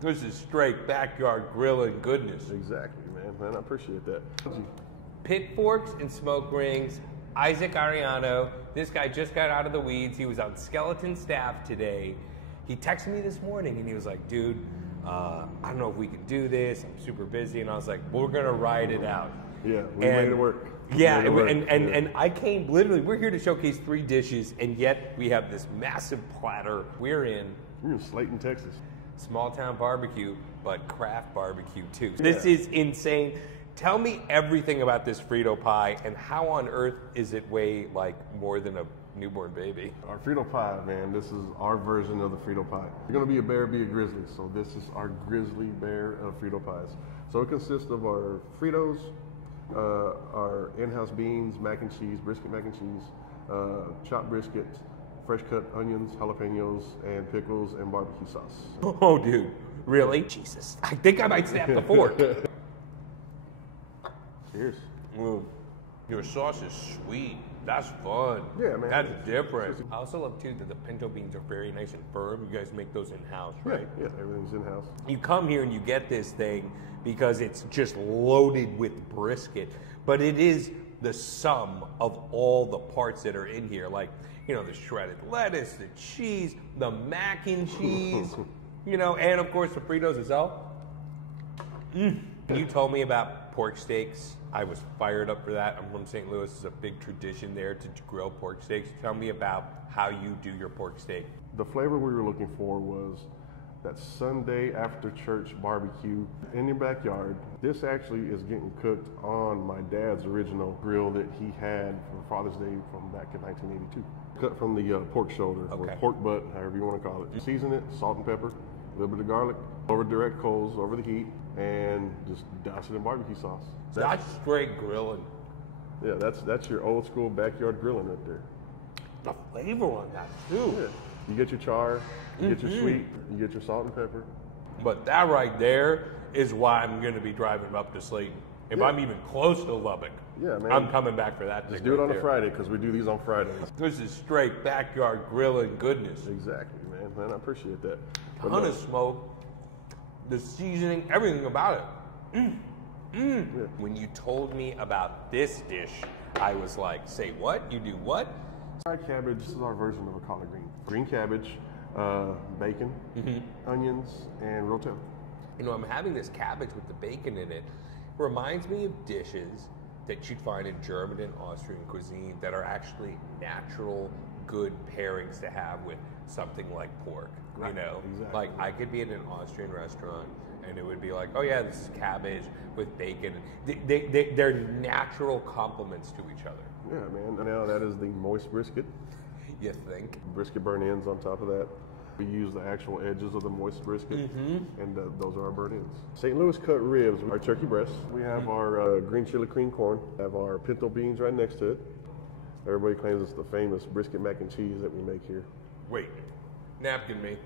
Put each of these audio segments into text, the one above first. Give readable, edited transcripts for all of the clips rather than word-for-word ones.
This is straight backyard grilling goodness. Exactly, man. I appreciate that. Pitforks and Smokerings, Issac Arellano. This guy just got out of the weeds. He was on skeleton staff today. He texted me this morning and he was like, dude, I don't know if we can do this. I'm super busy. And I was like, we're going to ride it out. Yeah, we made it work. Yeah, and I came, literally, we're here to showcase 3 dishes, and yet we have this massive platter. We're in Slaton, Texas. Small town barbecue, but craft barbecue too. Yeah. This is insane. Tell me everything about this Frito Pie, and how on earth is it weigh like more than a newborn baby? Our Frito Pie, man, this is our version of the Frito Pie. You're gonna be a bear, be a grizzly. So this is our grizzly bear of Frito Pies. So it consists of our Fritos, our in-house beans, mac and cheese, brisket mac and cheese, chopped brisket, fresh cut onions, jalapenos, and pickles, and barbecue sauce. Oh, dude, really? Jesus, I think I might snap the fork. Cheers. Your sauce is sweet. That's fun. Yeah, man. That's different. I also love too that the pinto beans are very nice and firm. You guys make those in-house, right? Yeah, everything's in-house. You come here and you get this thing because it's just loaded with brisket, but it is the sum of all the parts that are in here. Like, you know, the shredded lettuce, the cheese, the mac and cheese, you know, and of course the Fritos as well. You told me about pork steaks. I was fired up for that. I'm from St. Louis. It's a big tradition there to grill pork steaks. Tell me about how you do your pork steak. The flavor we were looking for was that Sunday after church barbecue in your backyard. This actually is getting cooked on my dad's original grill that he had for Father's Day from back in 1982. Cut from the pork shoulder, or pork butt, however you want to call it. Season it, salt and pepper, a little bit of garlic, over direct coals, over the heat, and just douse it in barbecue sauce. That's straight grilling. Yeah, that's your old school backyard grilling right there. The flavor on that too. Yeah. You get your char, you get your sweet, you get your salt and pepper. But that right there is why I'm going to be driving up to Slaton. If I'm even close to Lubbock, I'm coming back for that. Just do it on a Friday, because we do these on Fridays. This is straight backyard grilling goodness. Exactly, man. I appreciate that. Ton of smoke, the seasoning, everything about it. Yeah. When you told me about this dish, I was like, say what? You do what? Fried cabbage. This is our version of a collard green. Green cabbage, bacon, onions, and rotel. You know, I'm having this cabbage with the bacon in it. Reminds me of dishes that you'd find in German and Austrian cuisine that are actually natural, good pairings to have with something like pork. You know, like I could be in an Austrian restaurant and it would be like, oh yeah, this is cabbage with bacon. They're natural complements to each other. Yeah, man. Now that is the moist brisket. You think? Brisket burn ends on top of that. We use the actual edges of the moist brisket, and those are our burn ends. St. Louis cut ribs, our turkey breasts. We have our green chili cream corn. We have our pinto beans right next to it. Everybody claims it's the famous brisket mac and cheese that we make here. Wait, napkin me.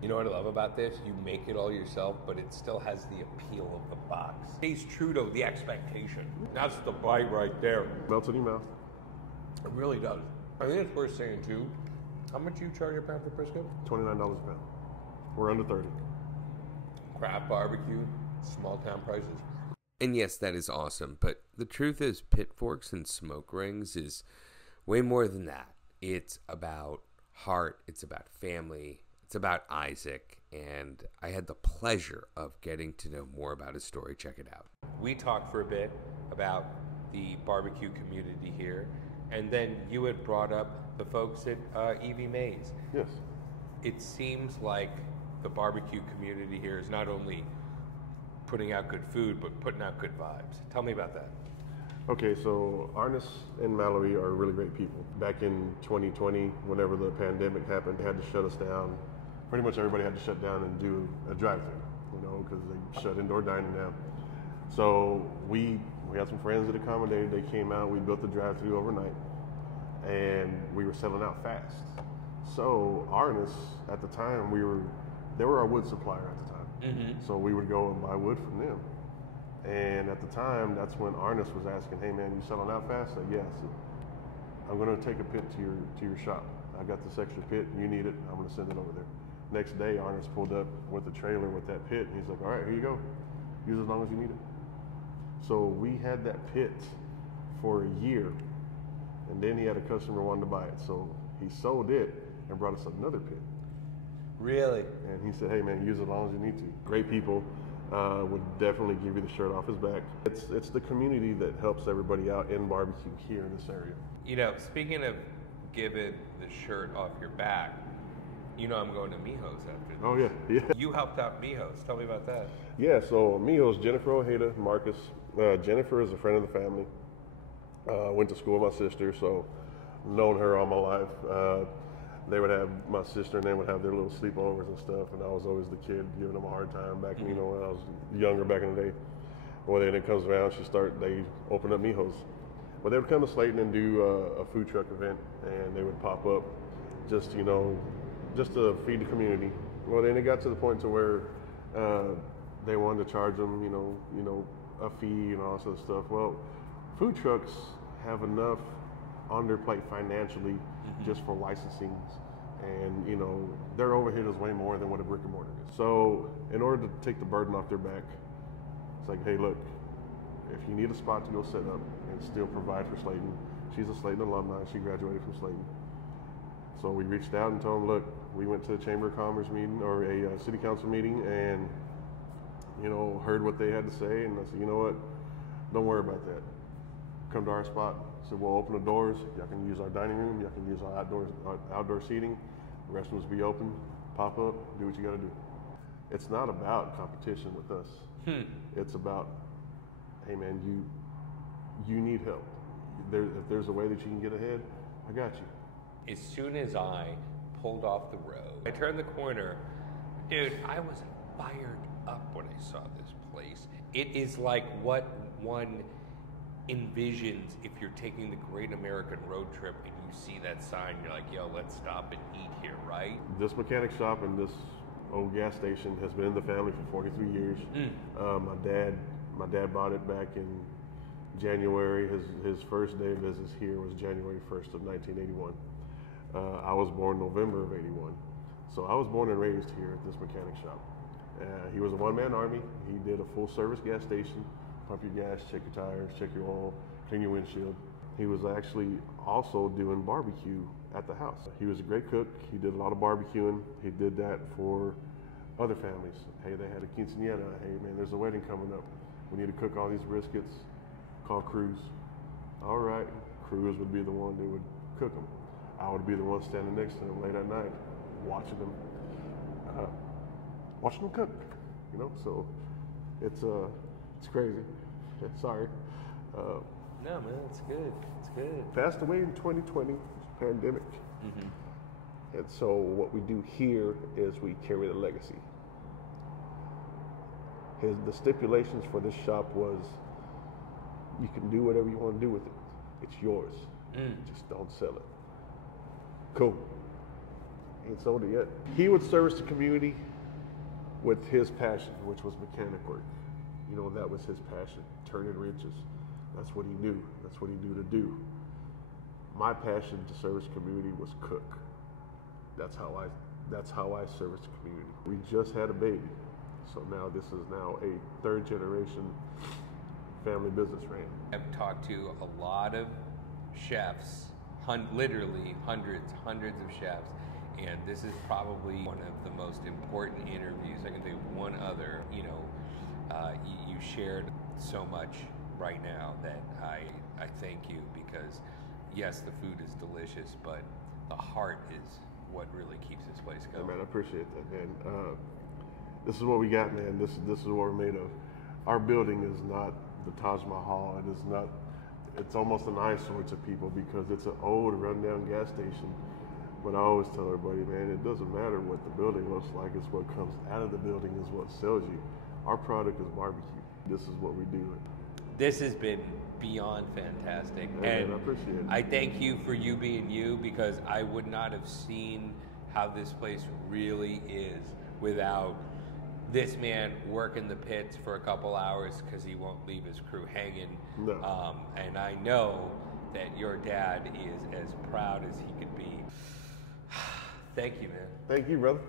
You know what I love about this? You make it all yourself, but it still has the appeal of the box. Tastes true to the expectation. That's the bite right there. Melts in your mouth. It really does. I think it's worth saying too, how much do you charge a pound for brisket? $29 a pound. We're under 30. Craft barbecue, small town prices. And yes, that is awesome, but the truth is Pitforks and Smokerings is way more than that. It's about heart, it's about family, it's about Issac, and I had the pleasure of getting to know more about his story. Check it out. We talked for a bit about the barbecue community here, and then you had brought up the folks at Evie Mae's. Yes. It seems like the barbecue community here is not only putting out good food, but putting out good vibes. Tell me about that. Okay, so Arnis and Mallory are really great people. Back in 2020, whenever the pandemic happened, they had to shut us down. Pretty much everybody had to shut down and do a drive-thru, you know, because they shut indoor dining down. So we had some friends that accommodated. They came out, we built the drive-thru overnight, and we were selling out fast. So Arnis, at the time, they were our wood supplier at the time. So we would go and buy wood from them. And at the time, that's when Arnis was asking, hey man, you selling out fast? I said, yes. I'm gonna take a pit to your shop. I got this extra pit, you need it, I'm gonna send it over there. Next day, Arnis pulled up with the trailer with that pit, and he's like, all right, here you go. Use it as long as you need it. So we had that pit for a year, and then he had a customer wanting to buy it. So he sold it and brought us another pit. Really? And he said, hey man, use it as long as you need to. Great people, would definitely give you the shirt off his back. It's the community that helps everybody out in barbecue here in this area. You know, speaking of giving the shirt off your back, you know I'm going to Mijo's after this. Oh yeah, yeah. You helped out Mijo's. Tell me about that. Yeah, so Mijo's, Jennifer Ojeda, Marcus. Jennifer is a friend of the family. Went to school with my sister, so known her all my life. They would have, my sister and they would have their little sleepovers and stuff, and I was always the kid giving them a hard time back, you know, when I was younger back in the day. Well, then it comes around, they open up Mijo's. But they would come to Slaton and do a food truck event, and they would pop up just, you know, just to feed the community. Well, then it got to the point to where they wanted to charge them, you know, a fee and all that sort of stuff. Well, food trucks have enough on their plate financially just for licensing, and you know their overhead is way more than what a brick and mortar is. So in order to take the burden off their back, it's like, hey, look, if you need a spot to go set up and still provide for Slaton, she's a Slaton alumni, she graduated from Slaton. So we reached out and told them, look, we went to a Chamber of Commerce meeting or a city council meeting, and you know, heard what they had to say, and I said, you know what, don't worry about that. Come to our spot. So we'll open the doors. Y'all can use our dining room. Y'all can use our outdoor seating. The restrooms will be open. Pop up. Do what you got to do. It's not about competition with us. It's about, hey man, you need help. If there's a way that you can get ahead, I got you. As soon as I pulled off the road, I turned the corner. Dude, I was fired up when I saw this place. It is like what one envisions if you're taking the Great American Road Trip and you see that sign, you're like, yo, let's stop and eat here, right? This mechanic shop and this old gas station has been in the family for 43 years. My dad bought it back in January. His first day of business here was January 1st of 1981. I was born November of 81. So I was born and raised here at this mechanic shop. He was a one-man army. He did a full-service gas station. Pump your gas, check your tires, check your oil, clean your windshield. He was actually also doing barbecue at the house. He was a great cook. He did a lot of barbecuing. He did that for other families. Hey, they had a quinceañera. Hey, man, there's a wedding coming up. We need to cook all these briskets. Call Cruz. All right, Cruz would be the one that would cook them. I would be the one standing next to him late at night, watching them cook. You know, so it's crazy. Sorry. No, man, it's good. It's good. Passed away in 2020, pandemic. And so what we do here is we carry the legacy. The stipulations for this shop was you can do whatever you want to do with it. It's yours. Just don't sell it. Cool. Ain't sold it yet. He would service the community with his passion, which was mechanic work. You know, that was his passion, turning wrenches. That's what he knew. That's what he knew to do. My passion to service the community was cook. That's how I service the community. We just had a baby. So now this is now a third generation family business ran. I've talked to a lot of chefs, literally hundreds of chefs, and this is probably one of the most important interviews. I can think of one other. You know, you shared so much right now that I thank you, because yes, the food is delicious, but the heart is what really keeps this place going. Yeah, man, I appreciate that, man. This is what we got, man. This is what we're made of. Our building is not the Taj Mahal. It is not. It's almost an eyesore to people because it's an old, rundown gas station. But I always tell everybody, man, it doesn't matter what the building looks like. It's what comes out of the building is what sells you. Our product is barbecue. This is what we do. This has been beyond fantastic. Yeah, and man, I appreciate it. I thank you for you being you, because I would not have seen how this place really is without this man working the pits for a couple hours because he won't leave his crew hanging. No. And I know that your dad is as proud as he could be. Thank you, man. Thank you, brother.